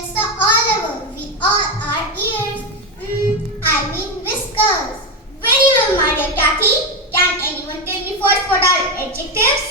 Professor Oliver. We all are ears. I mean whiskers. Very well, my dear Kathy. Can anyone tell me first what are adjectives?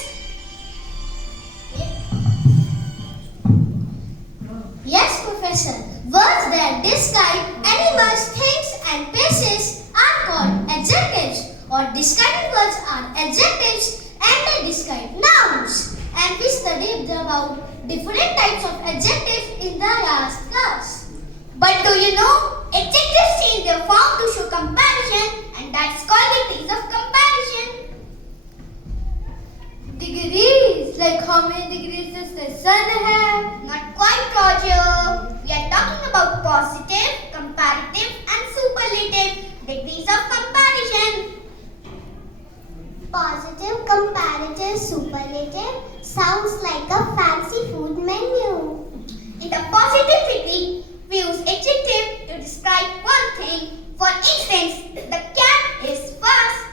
Yes, Professor. Words that describe animals, things and places are called adjectives. Or describing words are adjectives and they describe nouns. And we studied about different types of adjectives in the last class. But do you know, adjectives change their form to show comparison, and that's called degrees of comparison. Degrees? Like how many degrees does the sun have? Not quite, Roger. We are talking about positive, comparative and superlative degrees of comparison. Positive, comparative, superlative sounds like a fancy food menu. In the positive degree, we use adjective to describe one thing. For instance, the cat is fast.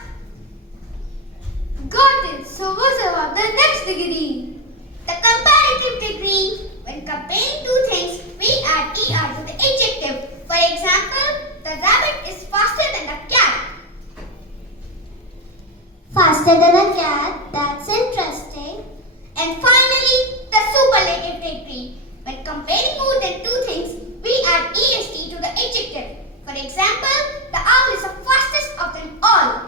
Got it. So what's about the next degree? The comparative degree, when comparing two things, we add er to the adjective. For example, the rabbit is faster than the cat. Faster than a cat? That's interesting. And finally, the superlative degree. When comparing more than two things, we add est to the adjective. For example, the owl is the fastest of them all.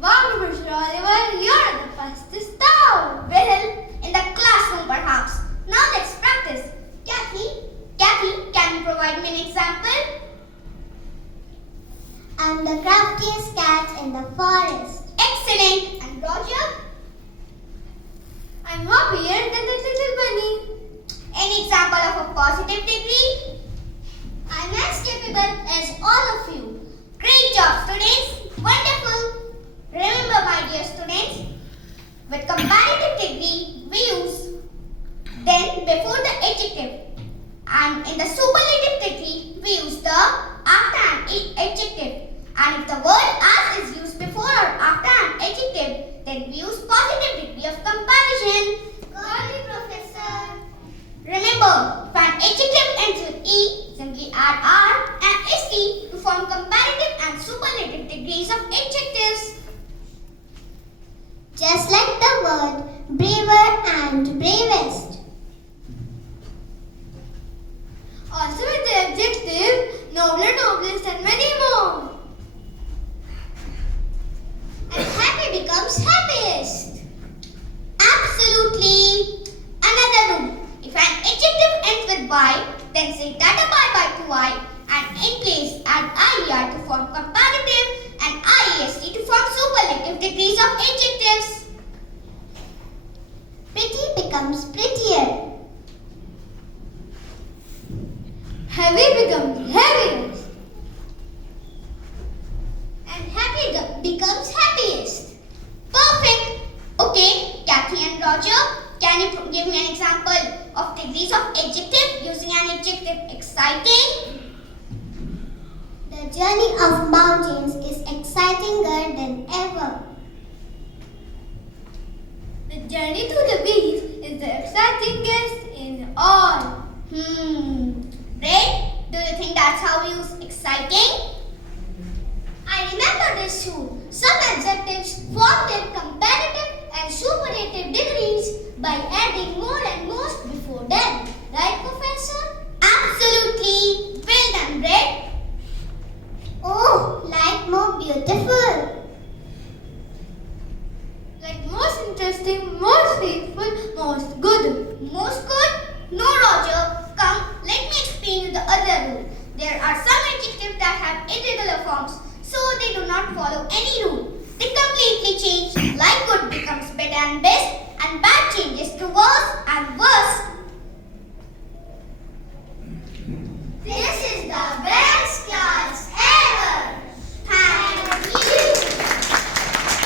Wow, Professor Oliver, you're the fastest owl. Well, in the classroom perhaps. Now let's practice. Kathy, can you provide me an example? I'm the craftiest cat in the forest. Excellent. And Roger? I'm happier than the little bunny. An example of a positive degree? I'm as capable as all of you. Great job, students. Wonderful. Remember, my dear students, with comparative degree, we use then before the adjective. And in the superlative degree, we use the after an adjective. And if the word as is used before or after an adjective, then we use positive degree of comparison. Got it, Professor. Remember, if an adjective ends with e, simply add r and st to form comparative and superlative degrees of adjectives. Just like the word braver and bravest. Also with the adjective nobler, noblest and many more. And happy becomes happiest. Absolutely. Another rule. If an adjective ends with y, then say tata bye bye to y and in place add ier to form comparative and iest to form superlative degrees of adjectives. Pretty becomes prettier. Heavy becomes heaviest. And happy becomes happiest. Perfect. Okay, Kathy and Roger, can you give me an example of degrees of adjective using an adjective exciting? The journey of mountains is exciting than ever. The journey to the beach is the excitingest in all. Red, do you think that's how we use exciting? I remember this too. Some adjectives form their comparative and superlative degrees by adding more and most before them. Right, Professor? Absolutely. Well done, Red. Oh, like more beautiful. Like most interesting, most faithful, most good. Most good? No, Roger. Come, let me explain you the other rule. There are some adjectives that have irregular forms, so they do not follow any rule. They completely change, like good becomes better and best, and bad changes to worse, and